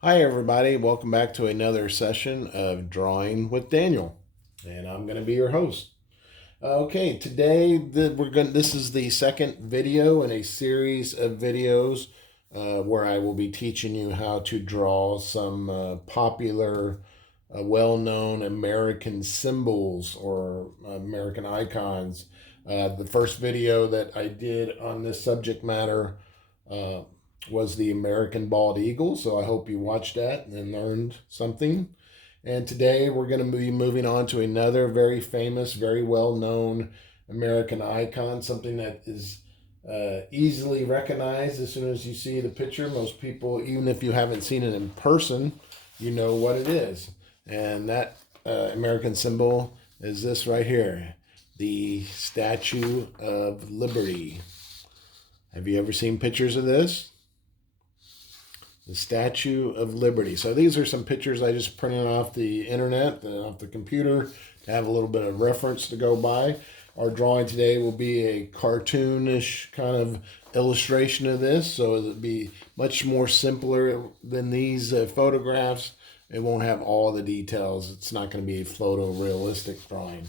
Hi everybody, welcome back to another session of Drawing with Daniel, and I'm going to be your host. Okay, today this is the second video in a series of videos where I will be teaching you how to draw some popular, well-known American symbols or American icons. The first video that I did on this subject matter uh, was the American bald eagle. So I hope you watched that and learned something. And today we're going to be moving on to another very famous, very well known American icon, something that is easily recognized as soon as you see the picture. Most people, even if you haven't seen it in person, you know what it is. And that American symbol is this right here, the Statue of Liberty. Have you ever seen pictures of this? The Statue of Liberty. So these are some pictures I just printed off the internet, off the computer, to have a little bit of reference to go by. Our drawing today will be a cartoonish kind of illustration of this, so it'll be much more simpler than these photographs. It won't have all the details. It's not going to be a photorealistic drawing.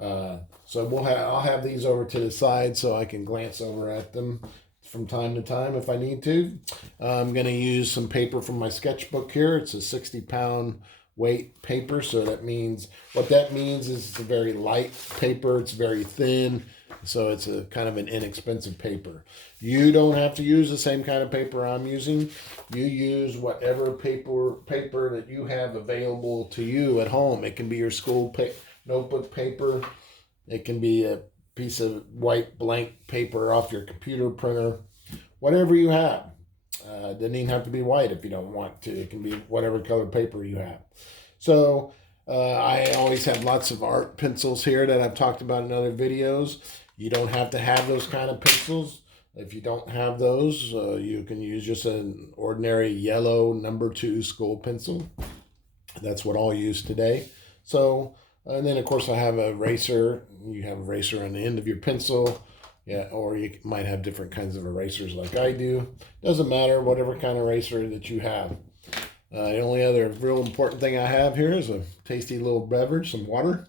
I'll have these over to the side so I can glance over at them from time to time if I need to. I'm going to use some paper from my sketchbook here. It's a 60-pound weight paper, so that means is it's a very light paper. It's very thin, so it's a kind of an inexpensive paper. You don't have to use the same kind of paper I'm using. You use whatever paper that you have available to you at home. It can be your school notebook paper. It can be a piece of white blank paper off your computer printer, whatever you have. Doesn't even have to be white if you don't want to. It can be whatever color paper you have. So I always have lots of art pencils here that I've talked about in other videos. You don't have to have those kind of pencils. If you don't have those, you can use just an ordinary yellow #2 school pencil. That's what I'll use today. So, and then of course I have a eraser. You have a eraser on the end of your pencil. Yeah, or you might have different kinds of erasers like I do. Doesn't matter, whatever kind of eraser that you have. The only other real important thing I have here is a tasty little beverage, some water.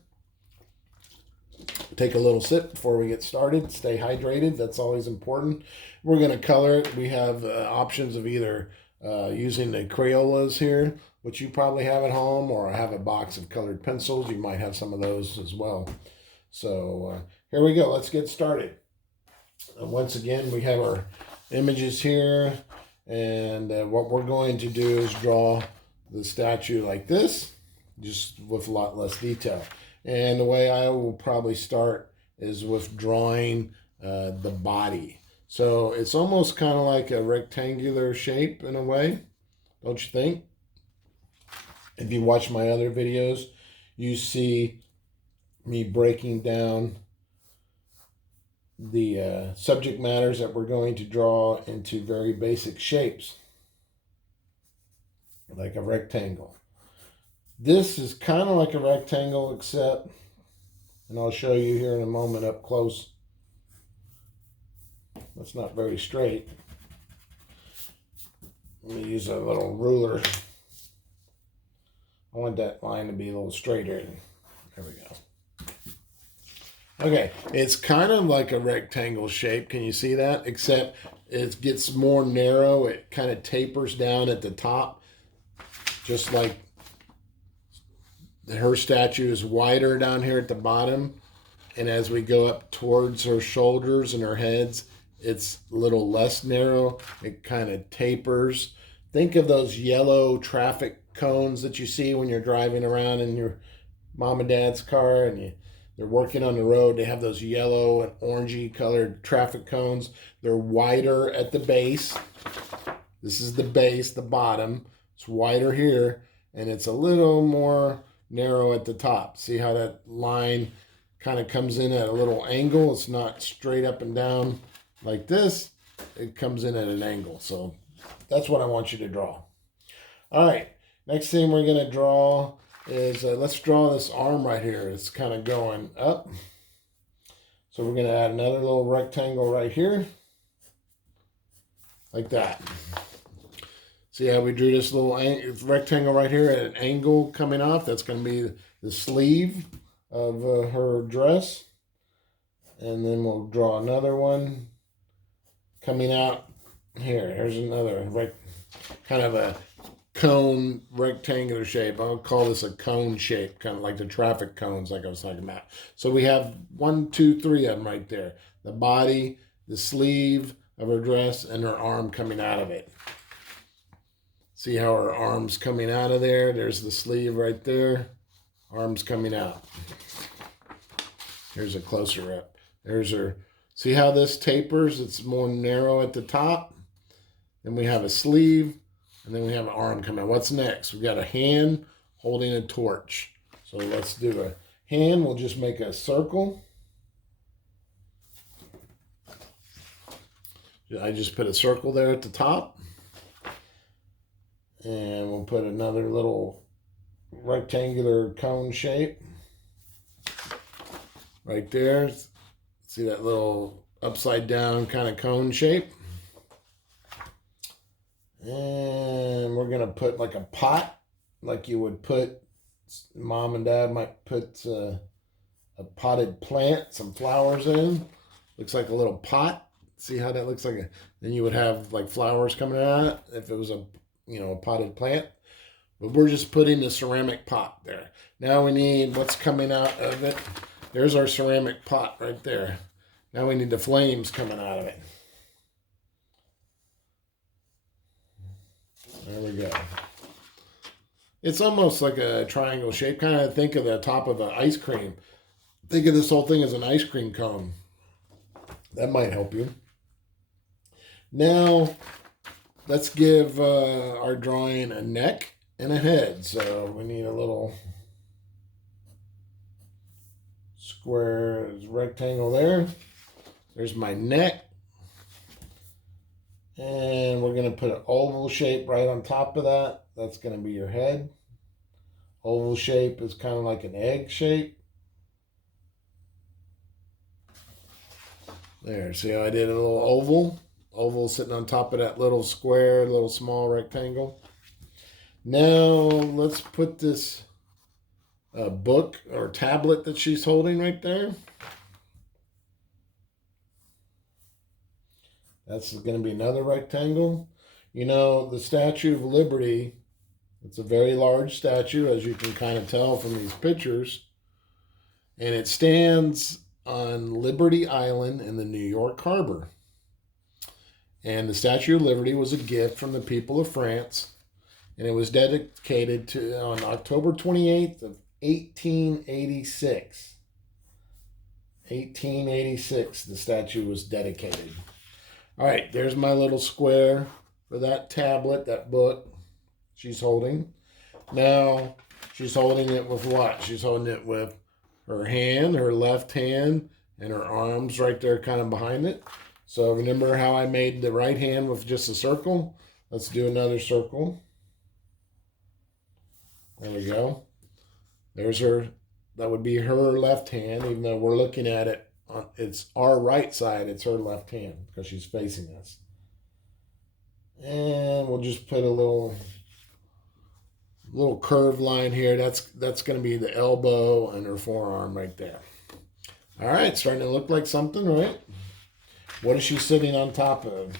Take a little sip before we get started. Stay hydrated. That's always important. We're going to color it. We have options of either using the Crayolas here, which you probably have at home, or I have a box of colored pencils. You might have some of those as well. So here we go. Let's get started. Once again, we have our images here, and what we're going to do is draw the statue like this, just with a lot less detail. And the way I will probably start is with drawing the body. So it's almost kind of like a rectangular shape in a way, don't you think? If you watch my other videos, you see me breaking down the subject matters that we're going to draw into very basic shapes, like a rectangle. This is kind of like a rectangle, except, and I'll show you here in a moment up close, that's not very straight. Let me use a little ruler. I want that line to be a little straighter. There we go. Okay, it's kind of like a rectangle shape. Can you see that? Except it gets more narrow. It kind of tapers down at the top, just like her statue is wider down here at the bottom. And as we go up towards her shoulders and her heads, it's a little less narrow. It kind of tapers. Think of those yellow traffic cones that you see when you're driving around in your mom and dad's car and they're working on the road. They have those yellow and orangey colored traffic cones. They're wider at the base. This is the base, the bottom. It's wider here, and it's a little more narrow at the top. See how that line kind of comes in at a little angle? It's not straight up and down like this. It comes in at an angle. So that's what I want you to draw. All right, next thing we're going to draw is let's draw this arm right here. It's kind of going up. So we're going to add another little rectangle right here, like that. See how we drew this little rectangle right here at an angle coming off? That's going to be the sleeve of her dress. And then we'll draw another one coming out here. Here's another kind of a cone rectangular shape. I'll call this a cone shape, kind of like the traffic cones like I was talking about. So we have 1, 2, 3 of them right there. The body, the sleeve of her dress, and her arm coming out of it. See how her arm's coming out of there? There's the sleeve right there. Arms coming out. Here's a closer up. There's her. See how this tapers? It's more narrow at the top. Then we have a sleeve. And then we have an arm coming out. What's next? We've got a hand holding a torch. So let's do a hand. We'll just make a circle. I just put a circle there at the top. And we'll put another little rectangular cone shape right there. See that little upside down kind of cone shape? And we're going to put like a pot, like you would put, mom and dad might put a potted plant, some flowers in. Looks like a little pot. See how that looks like? Then you would have like flowers coming out if it was a potted plant. But we're just putting the ceramic pot there. Now we need what's coming out of it. There's our ceramic pot right there. Now we need the flames coming out of it. There we go. It's almost like a triangle shape. Kind of think of the top of an ice cream. Think of this whole thing as an ice cream cone. That might help you. Now, let's give our drawing a neck and a head. So we need a little square rectangle there. There's my neck. And we're going to put an oval shape right on top of that. That's going to be your head. Oval shape is kind of like an egg shape. There, see how I did a little oval? Oval sitting on top of that little square, little small rectangle. Now let's put this book or tablet that she's holding right there. That's going to be another rectangle. You know, the Statue of Liberty, it's a very large statue, as you can kind of tell from these pictures. And it stands on Liberty Island in the New York Harbor. And the Statue of Liberty was a gift from the people of France. And it was dedicated on October 28th of 1886. 1886, the statue was dedicated. All right, there's my little square for that tablet, that book she's holding. Now, she's holding it with what? She's holding it with her hand, her left hand, and her arms right there kind of behind it. So remember how I made the right hand with just a circle? Let's do another circle. There we go. There's her. That would be her left hand, even though we're looking at it. It's our right side. It's her left hand because she's facing us. And we'll just put a little curved line here. That's going to be the elbow and her forearm right there. All right, starting to look like something, right? What is she sitting on top of?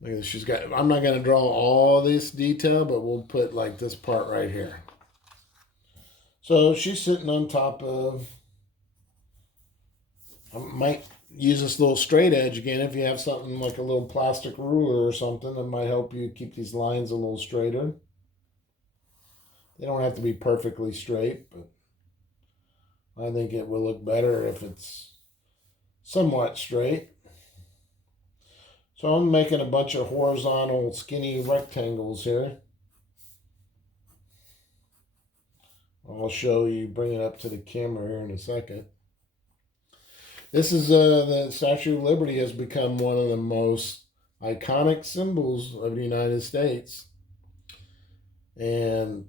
Look at this. She's got. I'm not going to draw all this detail, but we'll put like this part right here. So she's sitting on top of. I might use this little straight edge again. If you have something like a little plastic ruler or something, that might help you keep these lines a little straighter. They don't have to be perfectly straight, but I think it will look better if it's somewhat straight. So I'm making a bunch of horizontal skinny rectangles here. I'll show you, bring it up to the camera here in a second. This is the Statue of Liberty has become one of the most iconic symbols of the United States. And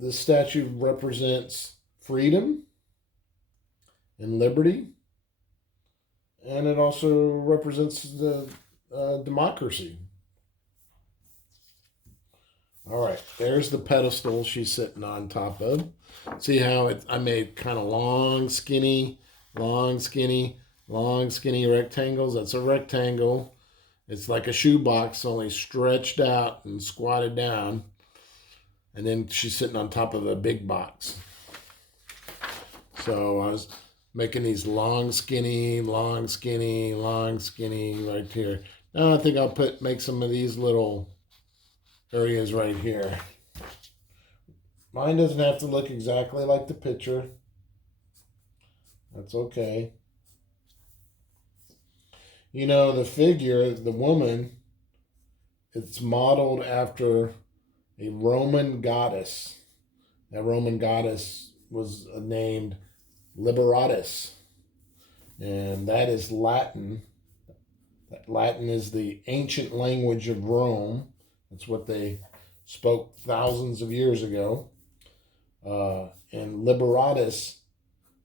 this statue represents freedom and liberty. And it also represents the democracy. All right, there's the pedestal she's sitting on top of. See how I made kind of long, skinny, long, skinny, long, skinny rectangles? That's a rectangle. It's like a shoebox, only stretched out and squatted down. And then she's sitting on top of a big box. So I was making these long, skinny, long, skinny, long, skinny right here. Now I think I'll make some of these little areas right here. Mine doesn't have to look exactly like the picture. That's okay. You know, the figure, the woman, it's modeled after a Roman goddess. That Roman goddess was named Liberatus. And that is Latin. Latin is the ancient language of Rome. That's what they spoke thousands of years ago. And Liberatus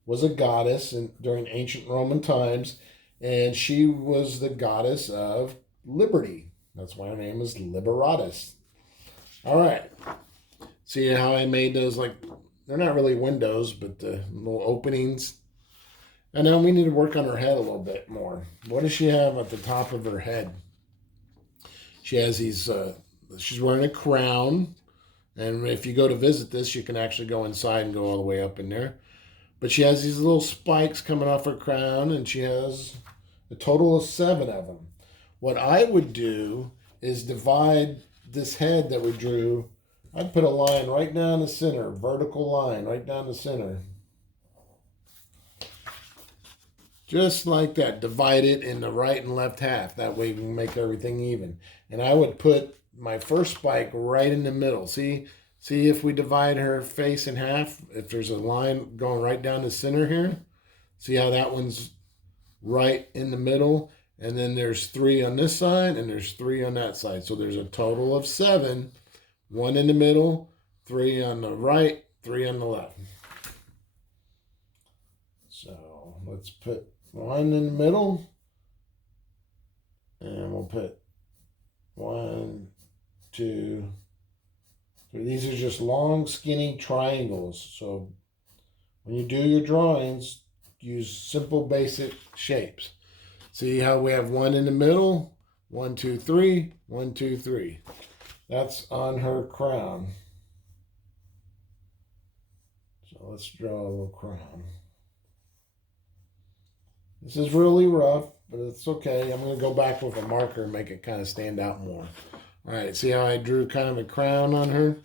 was a goddess during ancient Roman times, and she was the goddess of liberty. That's why her name is Liberatus. All right. See how I made those, like, they're not really windows, but the little openings. And now we need to work on her head a little bit more. What does she have at the top of her head? She has these, she's wearing a crown. And if you go to visit this, you can actually go inside and go all the way up in there. But she has these little spikes coming off her crown, and she has a total of 7 of them. What I would do is divide this head that we drew. I'd put a line right down the center, vertical line right down the center. Just like that. Divide it in the right and left half. That way we can make everything even. And I would put my first spike right in the middle. See if we divide her face in half, if there's a line going right down the center here. See how that one's right in the middle, and then there's 3 on this side and there's 3 on that side. So there's a total of 7, 1 in the middle, 3 on the right, 3 on the left. So let's put 1 in the middle, and we'll put 1, 2, 3. These are just long, skinny triangles. So when you do your drawings, use simple, basic shapes. See how we have 1 in the middle? 1, 2, 3, 1, 2, 3. That's on her crown. So let's draw a little crown. This is really rough, but it's okay. I'm going to go back with a marker and make it kind of stand out more. All right, see how I drew kind of a crown on her?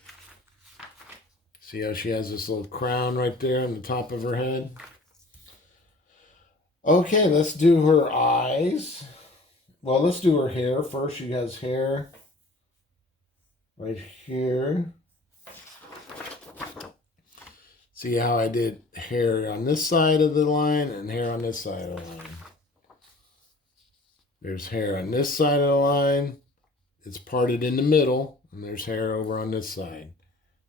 See how she has this little crown right there on the top of her head? Okay, let's do her eyes. Well, let's do her hair first. She has hair right here. See how I did hair on this side of the line and hair on this side of the line. There's hair on this side of the line. It's parted in the middle, and there's hair over on this side.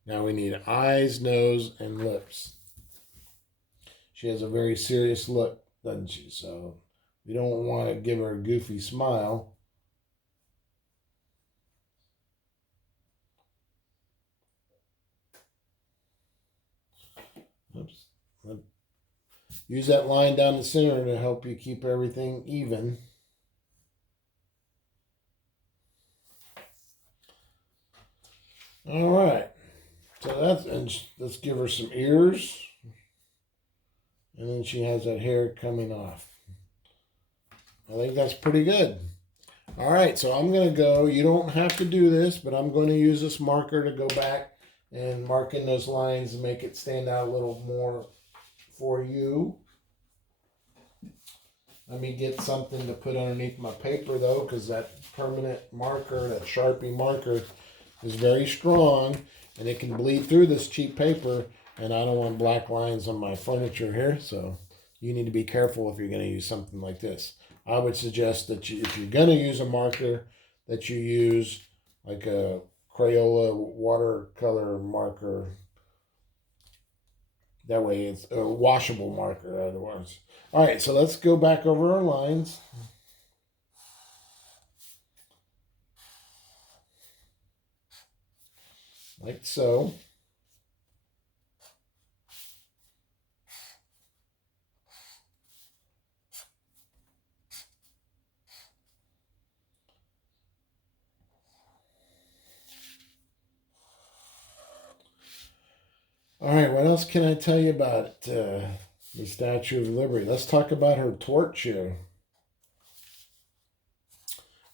Now we need eyes, nose, and lips. She has a very serious look, doesn't she? So we don't want to give her a goofy smile. Oops. Use that line down the center to help you keep everything even. All right. So let's give her some ears. And then she has that hair coming off. I think that's pretty good. All right, so I'm going to go. You don't have to do this, but I'm going to use this marker to go back and mark in those lines and make it stand out a little more for you. Let me get something to put underneath my paper, though, because that permanent marker, that Sharpie marker, is very strong, and it can bleed through this cheap paper, and I don't want black lines on my furniture here, so you need to be careful if you're going to use something like this. I would suggest that if you're going to use a marker, that you use like a Crayola watercolor marker. That way it's a washable marker otherwise. All right, so let's go back over our lines. like so. All right, what else can I tell you about the Statue of Liberty? Let's talk about her torch here.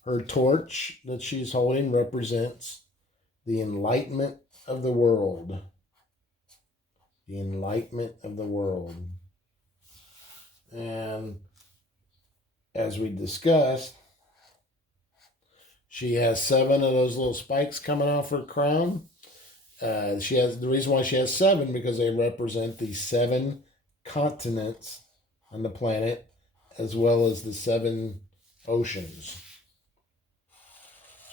Her torch that she's holding represents the enlightenment of the world. The enlightenment of the world. And as we discussed, she has 7 of those little spikes coming off her crown. She has the reason why she has 7 because they represent the 7 continents on the planet, as well as the 7 oceans.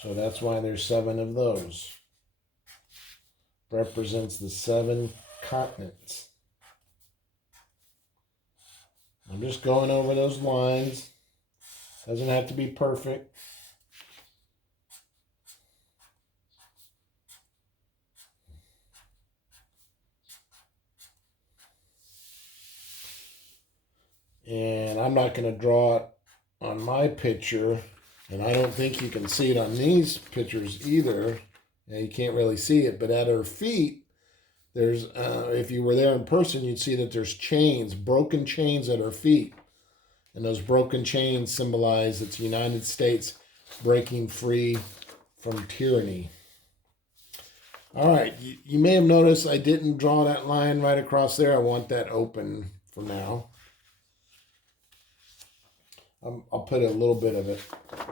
So that's why there's 7 of those. Represents the 7 continents. I'm just going over those lines. Doesn't have to be perfect. And I'm not going to draw it on my picture. And I don't think you can see it on these pictures either. And you can't really see it. But at her feet, there's, if you were there in person, you'd see that there's chains, broken chains at her feet. And those broken chains symbolize it's the United States breaking free from tyranny. All right, you may have noticed I didn't draw that line right across there. I want that open for now. I'll put a little bit of it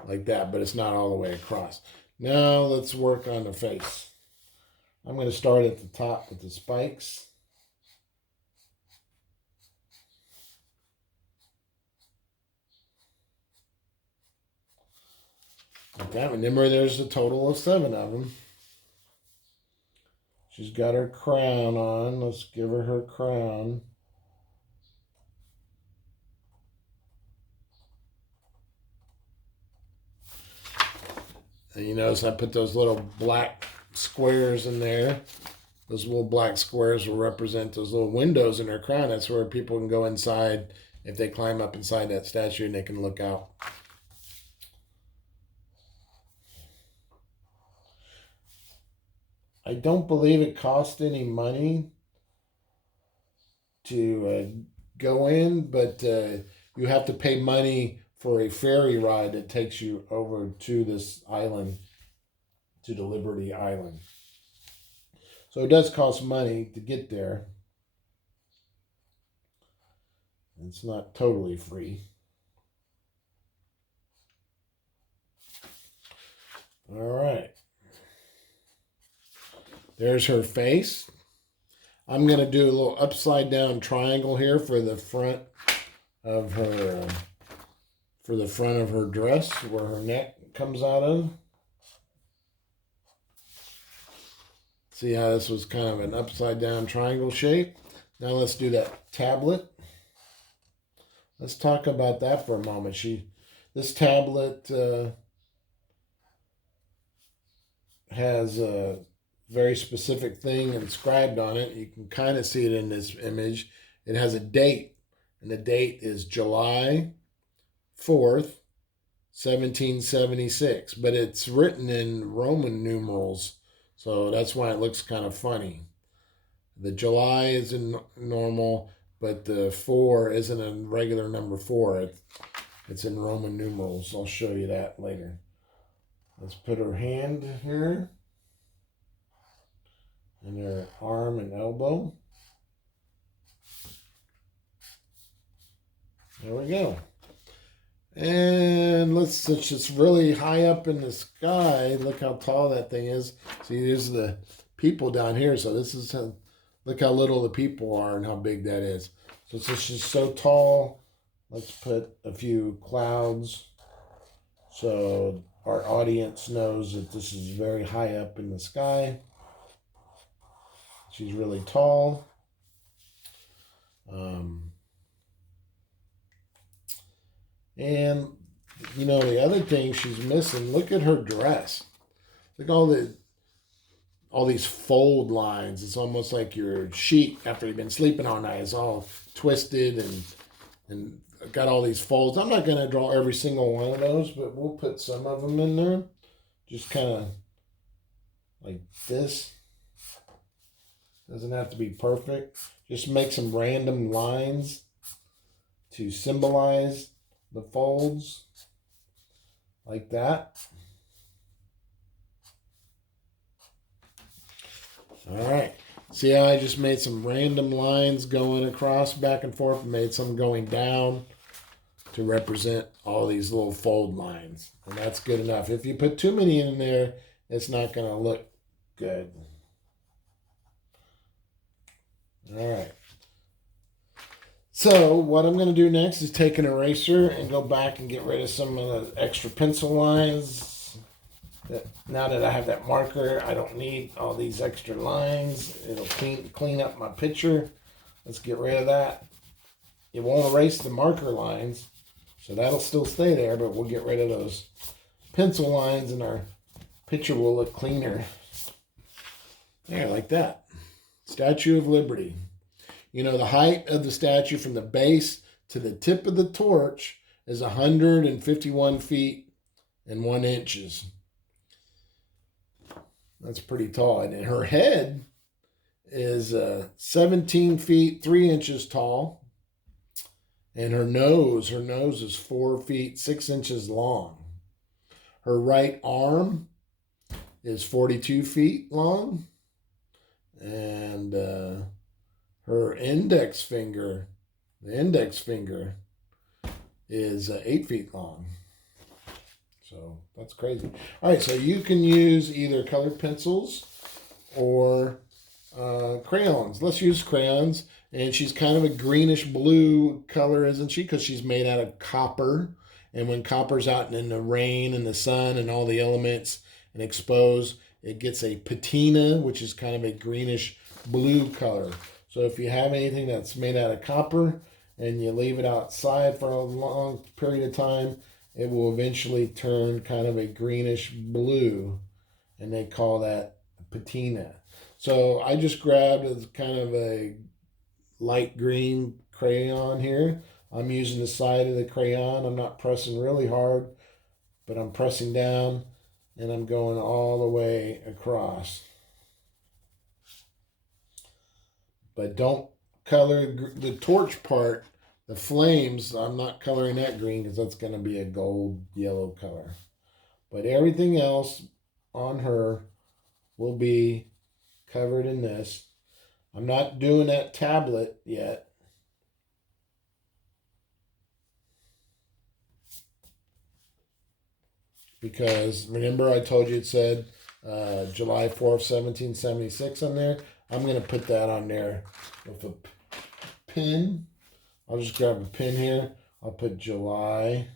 like that, but it's not all the way across. Now let's work on the face. I'm going to start at the top with the spikes. Okay, remember there's a total of 7 of them. She's got her crown on. Let's give her her crown. And you notice I put those little black squares in there. Those little black squares will represent those little windows in her crown. That's where people can go inside if they climb up inside that statue and they can look out. I don't believe it cost any money to go in, but you have to pay money for a ferry ride that takes you over to this island, to the Liberty Island. So it does cost money to get there. It's not totally free. All right. There's her face. I'm going to do a little upside down triangle here for the front of her dress where her neck comes out of. See how this was kind of an upside down triangle shape? Now let's do that tablet. Let's talk about that for a moment. This tablet has a very specific thing inscribed on it. You can kind of see it in this image. It has a date, and the date is July 4th, 1776. But it's written in Roman numerals, so that's why it looks kind of funny. The July is in normal, but the 4 isn't a regular number 4. It's in Roman numerals. I'll show you that later. Let's put her hand here. And her arm and elbow. There we go. And since it's really high up in the sky, look how tall that thing is. See, there's the people down here. So look how little the people are and how big that is. So since it's so tall, let's put a few clouds so our audience knows that this is very high up in the sky. She's really tall. And, the other thing she's missing, look at her dress. Look all all these fold lines. It's almost like your sheet after you've been sleeping all night is all twisted and got all these folds. I'm not going to draw every single one of those, but we'll put some of them in there. Just kind of like this. Doesn't have to be perfect. Just make some random lines to symbolize the folds like that. All right. See how I just made some random lines going across back and forth and made some going down to represent all these little fold lines. And that's good enough. If you put too many in there, it's not going to look good. All right. So what I'm going to do next is take an eraser and go back and get rid of some of the extra pencil lines. Now that I have that marker, I don't need all these extra lines. It'll clean up my picture. Let's get rid of that. It won't erase the marker lines, so that'll still stay there, but we'll get rid of those pencil lines and our picture will look cleaner. There, like that. Statue of Liberty. You know, the height of the statue from the base to the tip of the torch is 151 feet and 1 inch. That's pretty tall. And her head is 17 feet 3 inches tall. And her nose is 4 feet 6 inches long. Her right arm is 42 feet long. And her index finger, is 8 feet long. So that's crazy. All right, so you can use either colored pencils or crayons. Let's use crayons. And she's kind of a greenish blue color, isn't she? Because she's made out of copper. And when copper's out in the rain and the sun and all the elements and exposed, it gets a patina, which is kind of a greenish blue color. So if you have anything that's made out of copper and you leave it outside for a long period of time, it will eventually turn kind of a greenish blue, and they call that patina. So I just grabbed kind of a light green crayon here. I'm using the side of the crayon. I'm not pressing really hard, but I'm pressing down, and I'm going all the way across. But don't color the torch part. The flames, I'm not coloring that green because that's going to be a gold yellow color. But everything else on her will be covered in this. I'm not doing that tablet yet. Because remember I told you it said July 4th, 1776 on there? I'm going to put that on there with a pin. I'll just grab a pen here. I'll put July.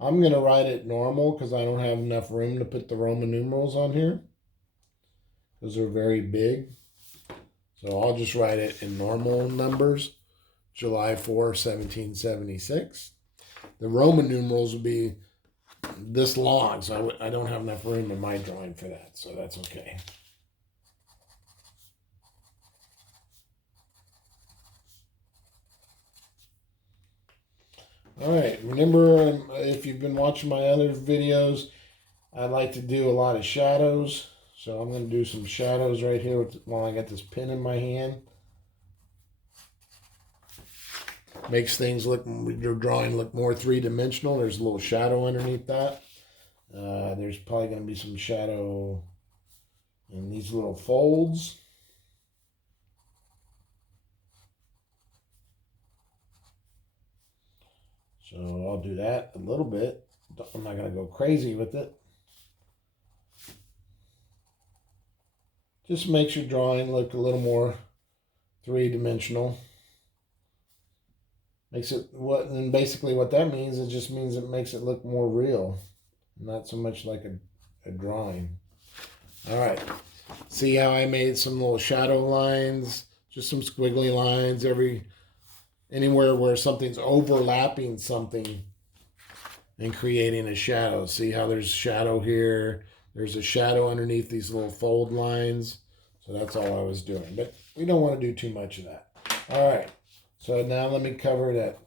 I'm going to write it normal because I don't have enough room to put the Roman numerals on here because they're very big. So I'll just write it in normal numbers. July 4, 1776. The Roman numerals will be this long, so I don't have enough room in my drawing for that, so that's okay. All right, remember if you've been watching my other videos, I like to do a lot of shadows. So I'm going to do some shadows right here while I got this pen in my hand. Makes things look, your drawing look more three-dimensional. There's a little shadow underneath that. There's probably going to be some shadow in these little folds. So I'll do that a little bit. I'm not going to go crazy with it. Just makes your drawing look a little more three-dimensional. Makes it and basically what that means, it just means it makes it look more real, not so much like a drawing. All right, see how I made some little shadow lines, just some squiggly lines anywhere where something's overlapping something and creating a shadow. See how there's shadow here, There's a shadow underneath these little fold lines. So that's all I was doing. But we don't want to do too much of that. All right. So now let me cover that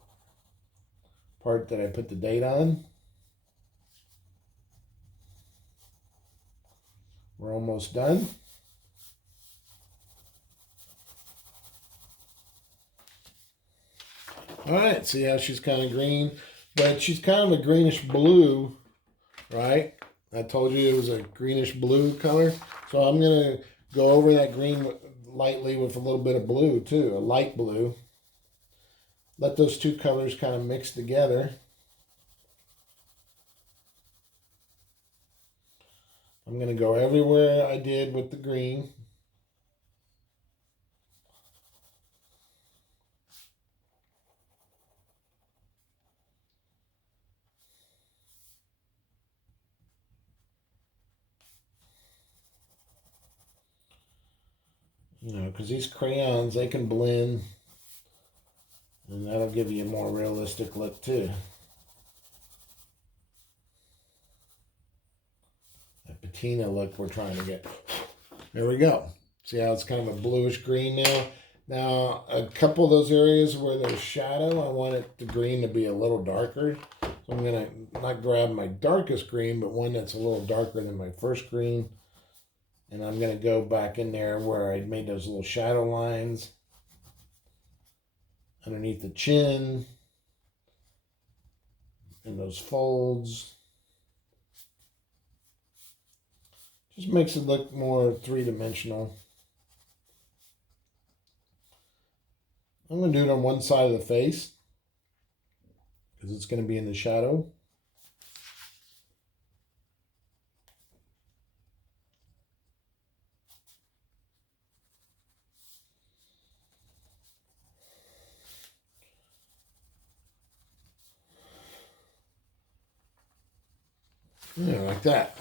part that I put the date on. We're almost done. All right, see how she's kind of green, but she's kind of a greenish blue, right? I told you it was a greenish blue color. So I'm going to go over that green lightly with a little bit of blue too, a light blue. Let those two colors kind of mix together. I'm going to go everywhere I did with the green. You know, because these crayons, they can blend, and that'll give you a more realistic look too. That patina look we're trying to get. There we go. See how it's kind of a bluish green now? Now, a couple of those areas where there's shadow, I want the green to be a little darker. So I'm going to not grab my darkest green, but one that's a little darker than my first green. And I'm going to go back in there where I made those little shadow lines underneath the chin and those folds. Just makes it look more three-dimensional. I'm going to do it on one side of the face because it's going to be in the shadow. Yeah, like that.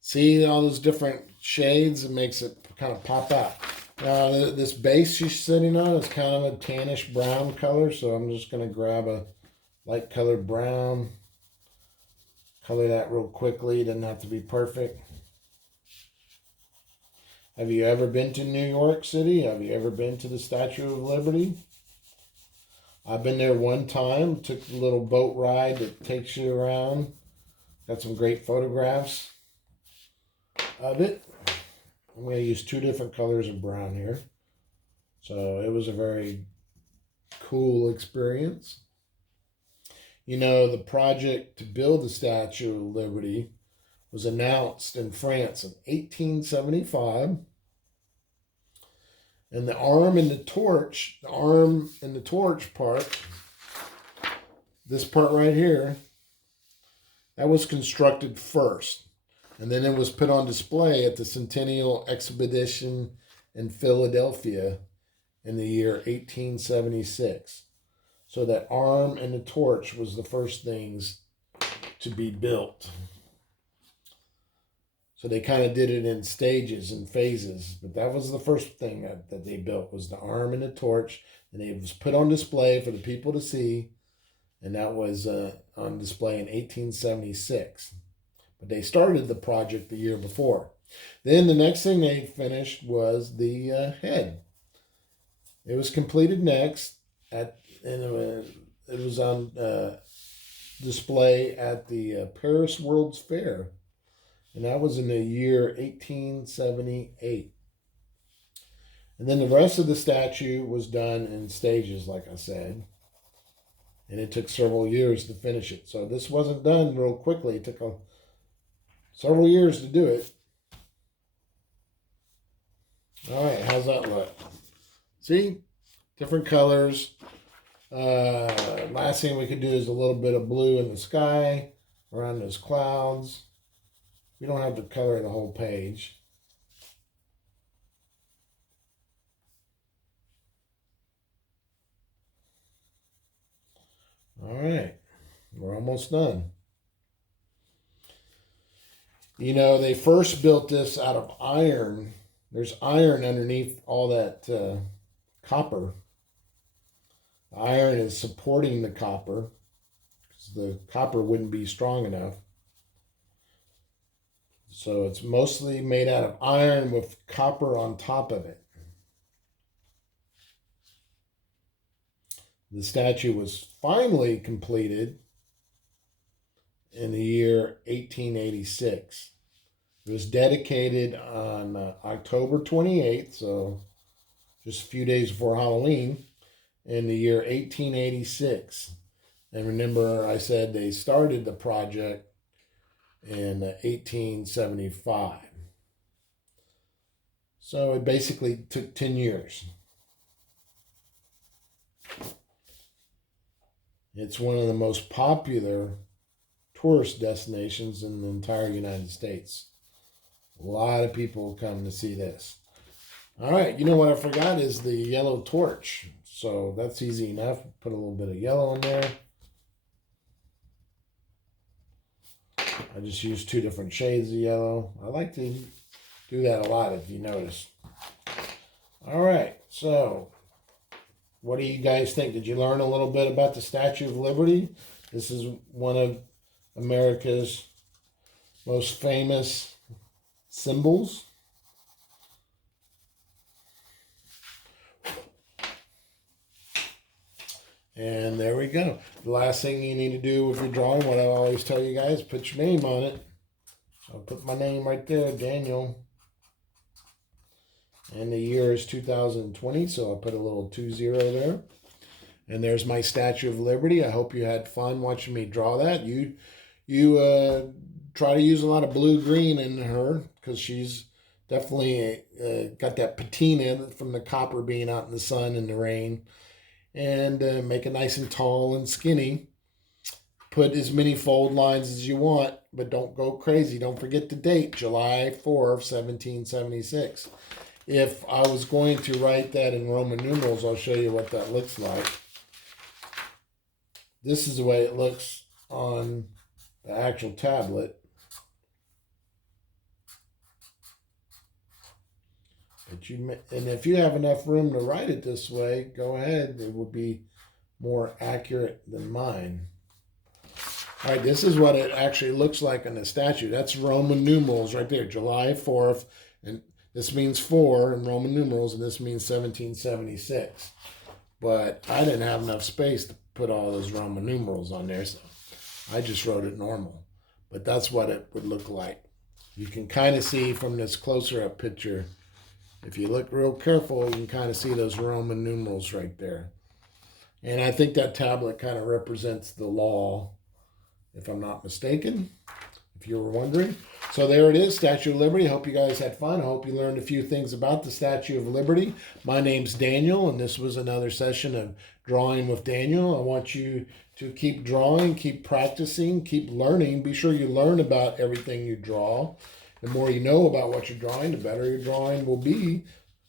See all those different shades? It makes it kind of pop out. Now, this base she's sitting on is kind of a tannish brown color, so I'm just going to grab a light colored brown, color that real quickly. It doesn't have to be perfect. Have you ever been to New York City? Have you ever been to the Statue of Liberty? I've been there one time. Took a little boat ride that takes you around. Got some great photographs of it. I'm going to use two different colors of brown here. So it was a very cool experience. You know, the project to build the Statue of Liberty was announced in France in 1875. And the arm and the torch part, this part right here, that was constructed first. And then it was put on display at the Centennial Exhibition in Philadelphia in the year 1876. So that arm and the torch was the first things to be built. So they kind of did it in stages and phases. But that was the first thing that they built, was the arm and the torch. And it was put on display for the people to see. And that was on display in 1876. But they started the project the year before. Then the next thing they finished was the head. It was completed next, and it was on display at the Paris World's Fair. And that was in the year 1878. And then the rest of the statue was done in stages, like I said. And it took several years to finish it. So this wasn't done real quickly. It took several years to do it. All right, how's that look? See? Different colors. Last thing we could do is a little bit of blue in the sky around those clouds. We don't have to color the whole page. All right, we're almost done. You know, they first built this out of iron. There's iron underneath all that copper. The iron is supporting the copper because the copper wouldn't be strong enough. So it's mostly made out of iron with copper on top of it. The statue was finally completed in the year 1886. It was dedicated on October 28th, so just a few days before Halloween, in the year 1886. And remember, I said they started the project in 1875. So it basically took 10 years. It's one of the most popular tourist destinations in the entire United States. A lot of people come to see this. All right, you know what I forgot is the yellow torch. So that's easy enough. Put a little bit of yellow in there. I just used 2 different shades of yellow. I like to do that a lot, if you notice. All right, so what do you guys think? Did you learn a little bit about the Statue of Liberty? This is one of America's most famous symbols. And there we go. The last thing you need to do with your drawing, what I always tell you guys, put your name on it. So I'll put my name right there, Daniel. And the year is 2020, so I'll put a little 20 there. And there's my Statue of Liberty. I hope you had fun watching me draw that. You try to use a lot of blue-green in her because she's definitely got that patina from the copper being out in the sun and the rain. And make it nice and tall and skinny. Put as many fold lines as you want, but don't go crazy. Don't forget the date, July 4th, 1776. If I was going to write that in Roman numerals, I'll show you what that looks like. This is the way it looks on the actual tablet. And if you have enough room to write it this way, go ahead. It will be more accurate than mine. All right, this is what it actually looks like on the statue. That's Roman numerals right there, July 4th. And this means 4 in Roman numerals, and this means 1776. But I didn't have enough space to put all those Roman numerals on there, so I just wrote it normal. But that's what it would look like. You can kind of see from this closer-up picture. If you look real careful, you can kind of see those Roman numerals right there. And I think that tablet kind of represents the law, if I'm not mistaken, if you were wondering. So there it is, Statue of Liberty. I hope you guys had fun. I hope you learned a few things about the Statue of Liberty. My name's Daniel, and this was another session of Drawing with Daniel. I want you to keep drawing, keep practicing, keep learning. Be sure you learn about everything you draw. The more you know about what you're drawing, the better your drawing will be.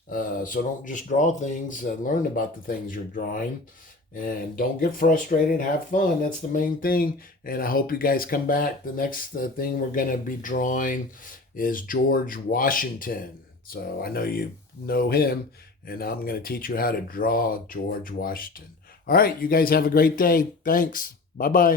So don't just draw things, learn about the things you're drawing. And don't get frustrated, have fun. That's the main thing. And I hope you guys come back. The next thing we're going to be drawing is George Washington. So I know you know him, and I'm going to teach you how to draw George Washington. All right, you guys have a great day. Thanks. Bye-bye.